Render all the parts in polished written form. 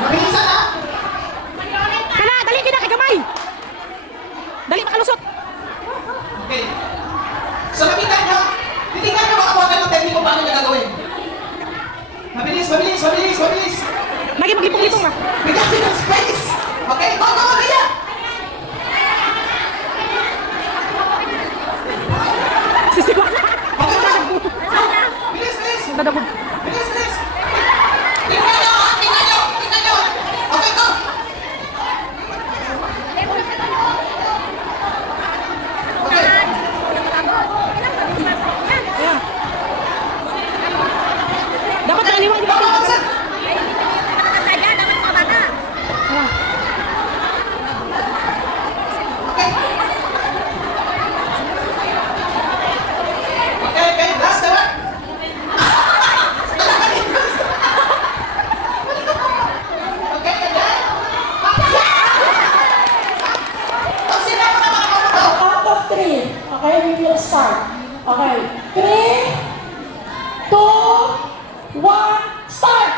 Mabilisan ha? Kana, dali kita kay gamay. Dali makalusot. Okay. So titignan nyo mga kabuhatan ng technique kung paano nyo gagawin. Mabilis. Lagi maglipong-lipong ka. Bigyan din ng space. Okay, go, Ria! Sisiwa. Okay na. Bilis. Dadabog. Bilis. Tingnan nyo. Okay, go. Okay. Dapat naliwa di ba? Okay, last naman. Okay, and then? Sino ako na mga kabuto? Out of 3. Okay, we will start. Okay. 3, 2, 1, start!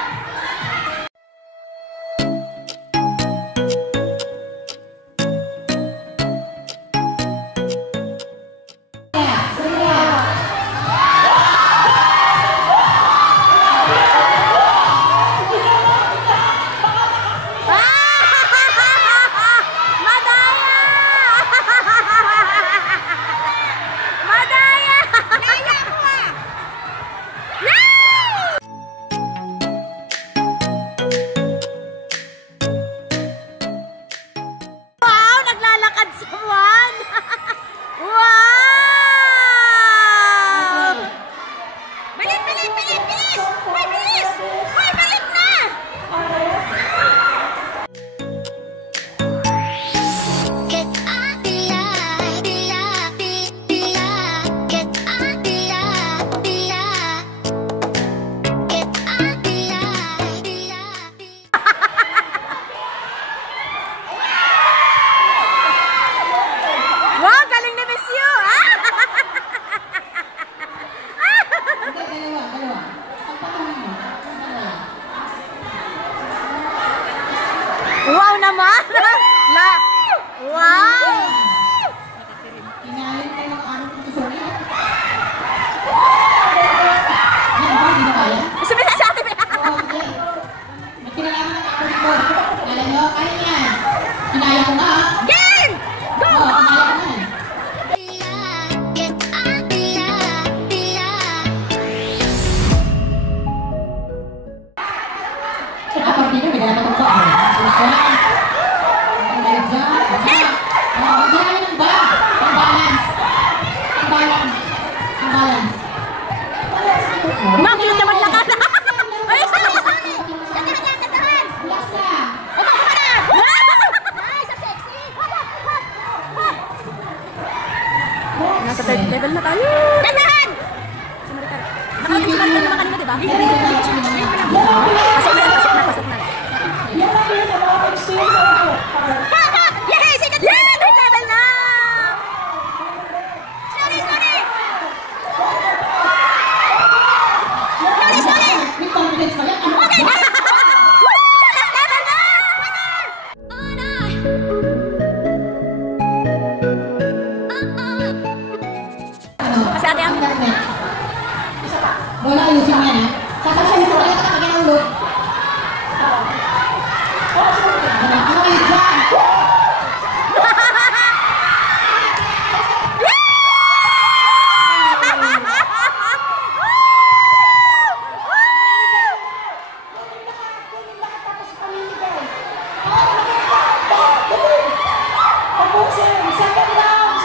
Wow naman! Wow! Inalin kayo ng aming tutusunin. Sumisa sa atin! Okay. Magkinalaman ng ako dito. Alam nyo, kaya yan. Kinaya ko na. Game! Go! Kinaya ko na. Kapag dito, may dapat ito. Ma'am, yun naman lakas! Ay, sorry! Dahan! Relax na! Ito, ito na! Ay, so sexy! Nasa third level na tayo! Dandahan! Nakalagay si Maricar naman kanina, diba? Pasok na. Yan ang pinaka-experience ako. Yay! Second level! Third level na! Sorry! May confidence pa yan. Okay na! Last level na! Kasi ate ang... Isa pa. Wala ayusin mo yan ha. Sasabihin ko ulit kapag yan ang ulo. Ano kayo dyan? Second round.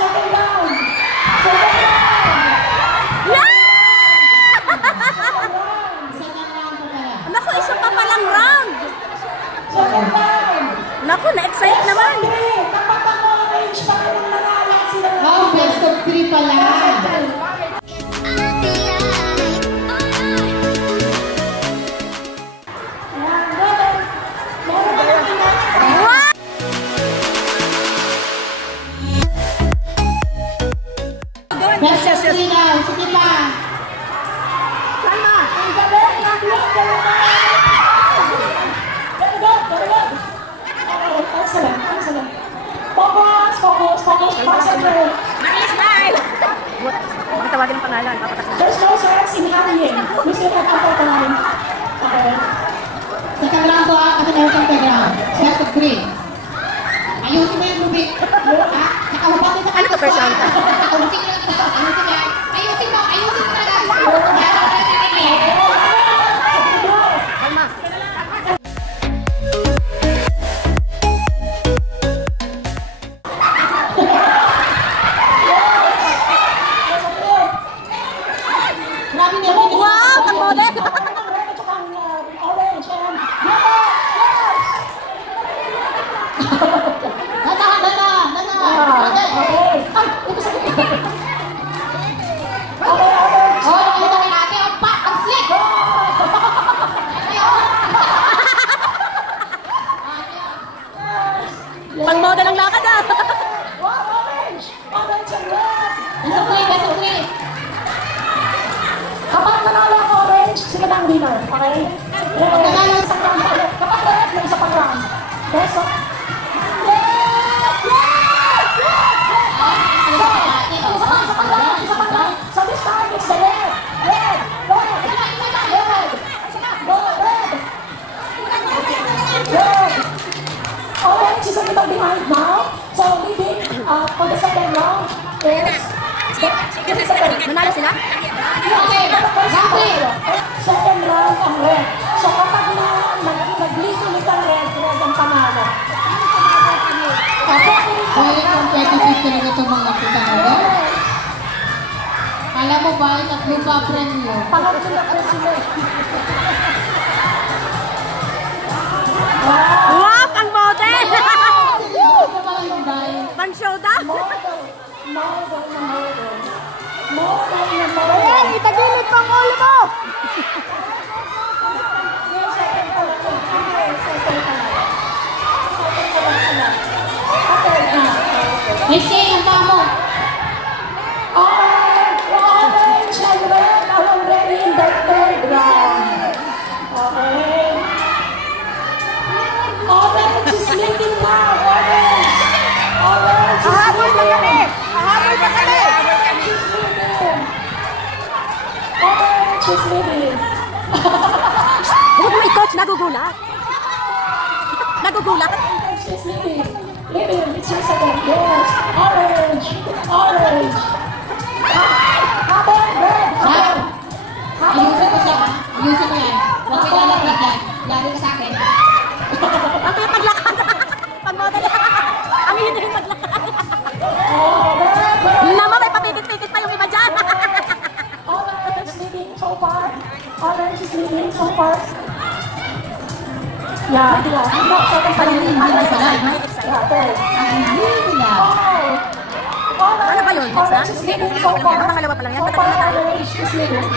Naku, isa pa palang round! Naku, na-excite naman! Kapag ako range pa rin ng nangalan sila. Oh, best of 3 pala. Best of 3 daw. Sige pa. Ang galing! Ang galing! focus, concentrate. Bakit tawagin ang pangalan? Papatak na. There's no sense in hurrying. We still have ample time. Okay. Second round to kasi meron kang third round. Best of 3. Ayusin mo yung Rubik. Ha? Saka mapatin sa Ano to, first round? Ayusin mo lang ito. Ayusin mo yan. Ayusin mo. Ayusin mo talaga. Kalma. Grabe na. Wow! Ang model! Orange and okay. Ay, ito sa okay, orange. Oh, nakita kay ate. Ang pak! Ang slick! Pang model ang lakad ah! Wow, orange. Orange and red. Best of 3. Best of 3. Kapag nanalo ang orange, sila na ang winner. Okay? Nanalo isang round na ulit. Kapag red, may isa pang round. Okay, so... So this time it's the red. Red. Red. Red. Go, red. Red. Orange is a little behind now. So leading for the second round is... Nanalo sila? Okay. Gabi. Second round ang red. So kapag nag-lead ulit ang red, red ang panalo. Very competitive talaga itong mga kita na. Alam mo ba, tatlo pa premyo. Panalo na po sila. Wow! Pang model! Ito pala yung dahil. Pang showdown! Model na model. Model na model. Ayan! Itagilid pang ulo mo! May say ang tamo. Orange and red are already in the third round. Okay. Orange is leading now. Orange. Orange is leading. Ahabol pa kami! Orange is leading. Orange is leading. Huwag mo i-coach! Nagugulat! Nagugulat! Orange is leading. Leading. It's your second. Yes. Orange. Orange. Habang red. Habang. Ayusin ko siya. Ayusin ko yan. Huwag ka lalapit yan. Lari ka sa akin. Ang kaya paglakad! Pang model! Ang hindi yung paglakad! Oh, red. Red. Mama, may papitit-pitit pa yung iba dyan! Orange leading so far. Orange is leading so far. Yeah, yeah. No, second pa rin. Yeah, third. Ano ba yun? Orange is leading so far. Ang pangalawa pa lang yan. So far, orange is leading.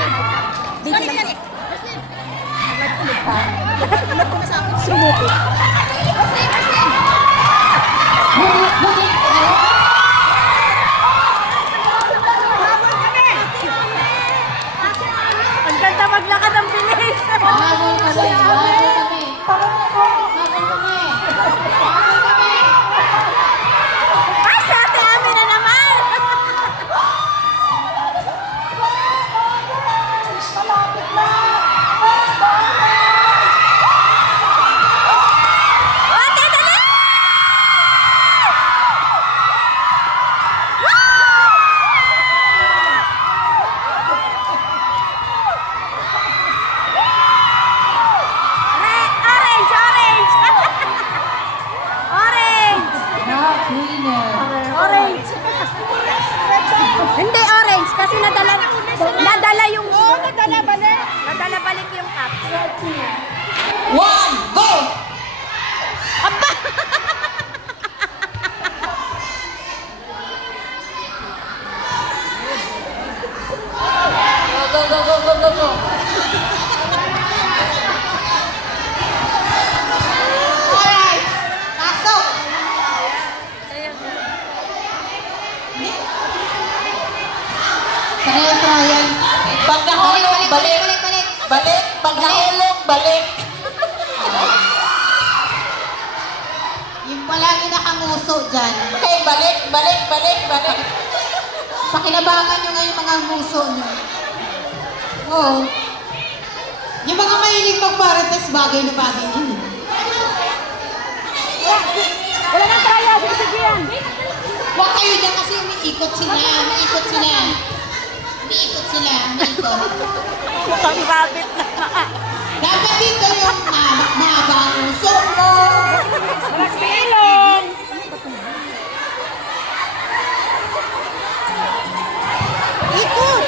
Sumuko. Ang ganda maglakad ang bilis! Habol kami. Habol kami. Parang ako. Habol kami. Habol kami. Ay, sa ate amin na naman! Orange, malapit na. Ate, dali! Orange! Orange! Orange! Not winner. Orange! Hindi orange kasi nadala yung nadala balik yung cup. 1, go! Aba! Go, go, go, go, go, go. Alright. Pasok. Trial. Pag nahulog, balik. Balik. Pag nahulog, balik. Yung palagi nakamuso dyan. Okay, Balik. Pakinabangan nyo nga yung mga muso nyo. Oo. Yung mga mahilig magparites, bagay na bagay yun. Wala nang trya, sige yan. Huwag kayo dyan kasi umiikot sila. Mukhang rabbit na. Dapat dito yung mahabang muso mo. Ilong. Ikot.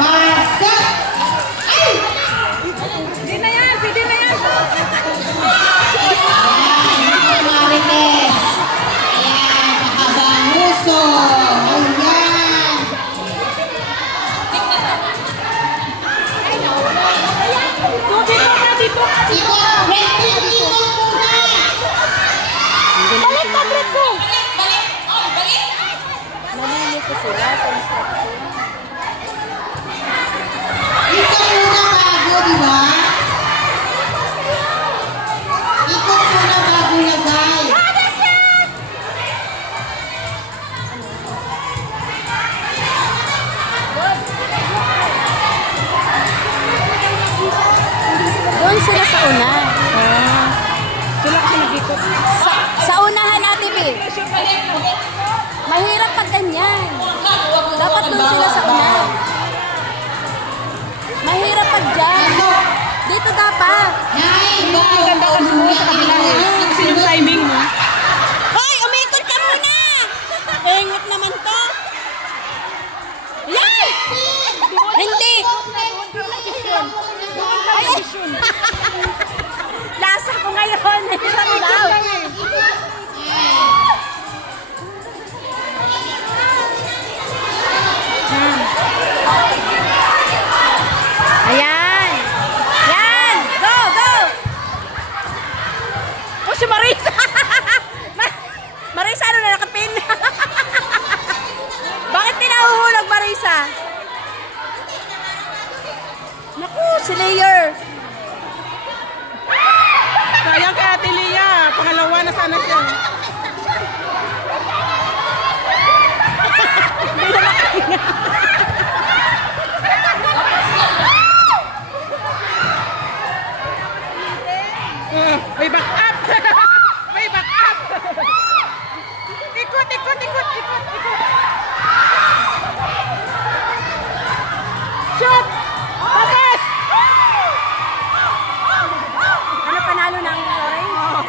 Pasok! Ay! Pwede na yan. Ayan, mga marites. Ayan, mahabang muso. Ayan. Ikot, ready, ikot muna. Balik ka, Bretso. Nalilito sila sa instruction. Ikot muna bago, di ba? Ikot muna bago lagay. Doon sila sa una. Sila kasi nag-ikot. Sa unahan natin, eh. Mahirap pag ganyan. Dapat doon sila sa una. Mahirap pag dyan. Dito dapat. Nay, maganda ka mo sa kabila. Kasi yung timing mo. Hoy, umikot ka muna! Engot naman to. Yan! Hindi! Ay, lasa ko ngayon. Hirap daw. Ayan. Yan. Go, go. Oh, si Marisa. Marisa, ano na nakapin? Bakit tinahuhulog, Marisa? Naku, si Layer. Sayang kay Ate Lia. Pangalawa na sana siya. Hindi na makahinga. May back up. May back up. Ikot. Shoot! Pates! Ano, panalo na ang orange?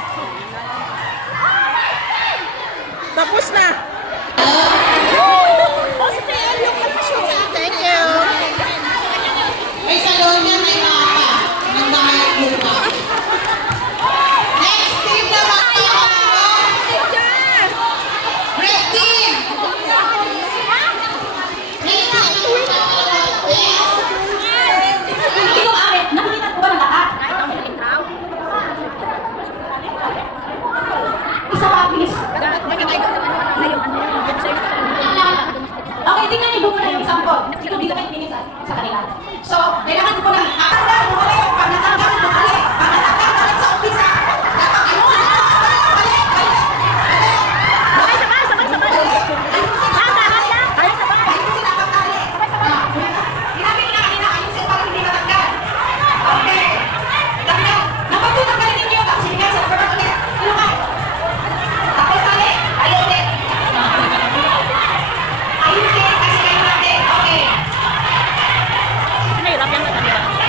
Tapos na. Thank you. Ay, sa loob niya may mapa. Ng mga lupa. Next team na magkakaroon. Red team! Hindi ko amin. Nakikita ko ba ng lahat? Isa pa, please. Okay, tingnan niyo muna yung sample. Ito dito kayo tingin sa kanila. So, kailangan ko po na natanggal, bumalik, pag natanggal, bumalik, pag natanggal, balik sa umpisa. Balik. Ayusin ang pagtali. Sinabi niya kanina, ayusin para hindi matanggal. Okay. Tanggal. Dapat po tanggalin ninyo. Tapos sige, sa pagkakas ulit. Ilungan. Tapos tali. Ayusin. Ayusin kasi kayo natin. Okay. Mahirap yan matanda.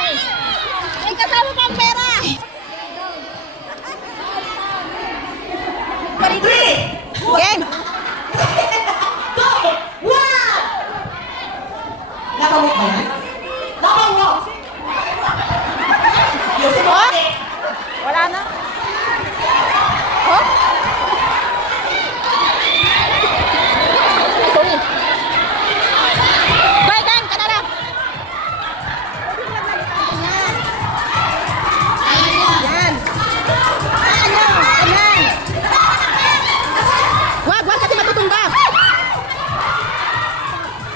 May kasama pang pera! 3, Game! 2, 1! Nakawalk ba yan? Nakawalk! Yosin mo kasi. Wala na. Oh? Bye, game! Ka na lang! Yan! Ayan! Wag kasi matutumba!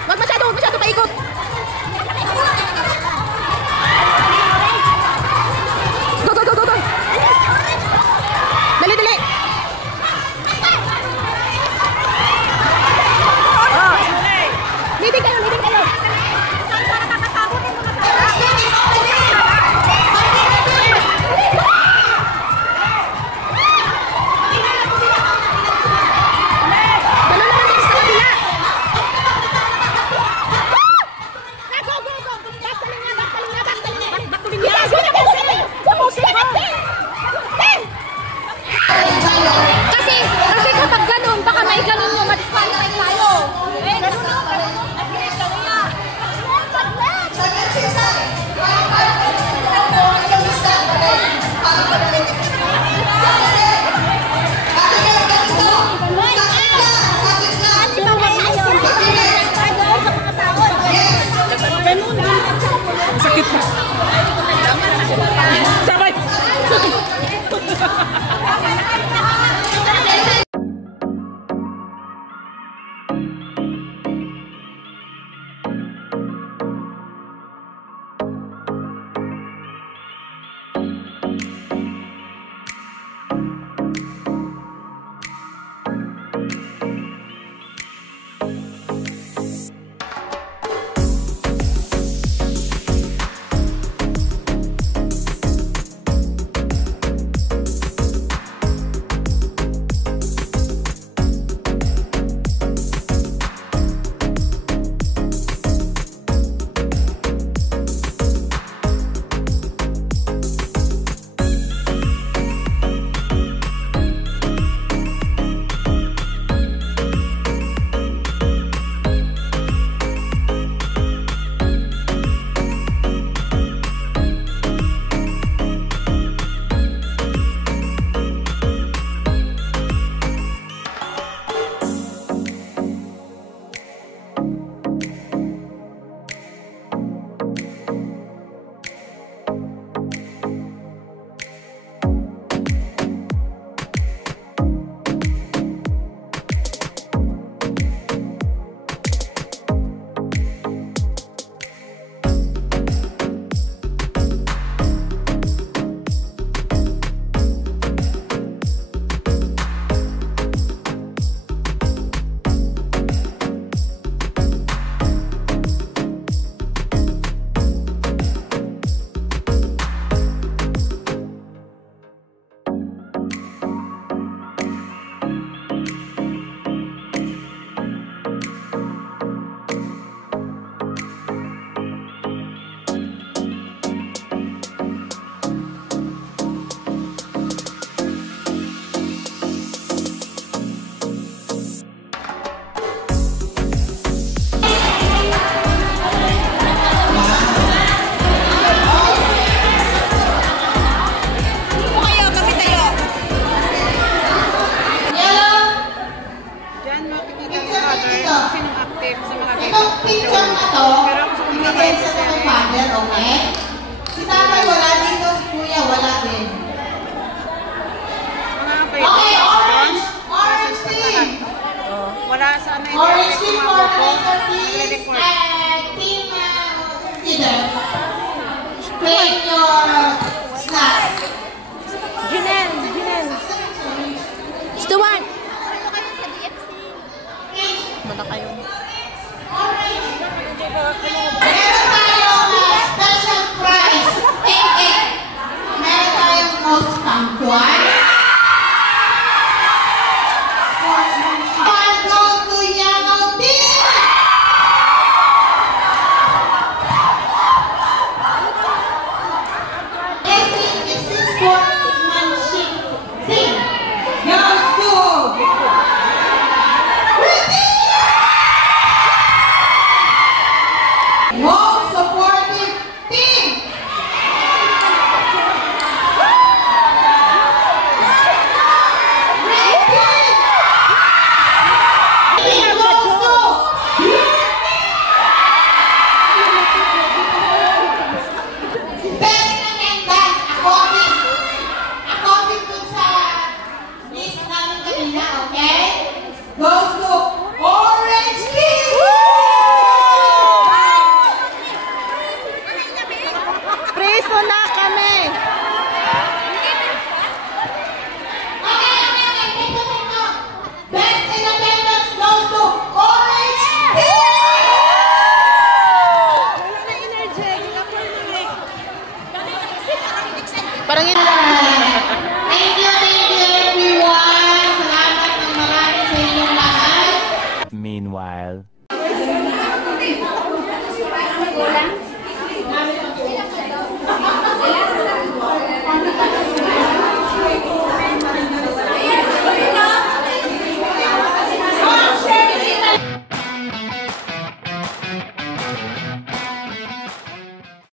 Wag masyado paikot! Go! Dali! Oh. Leading kayo! Kasi kapag ganun, baka may ganun yung ma-disqualify tayo. Sakit pa. Sabay! Wala sa ano yung Orange team mga coordinator, boto. please. Team leader. Claim your snacks. Junel. Stuart. Mata kayo. Meron tayong special prize. Meron tayong most punctual. sportsmanship team goes to Red Team! Most supportive team! Red Team! Team goes to Best attendance according dun sa list namin kanina, okay? Goes to Orange Team! Praise mo na kami. Okay. Take note. Best in attendance goes to Orange Team! Parang yun.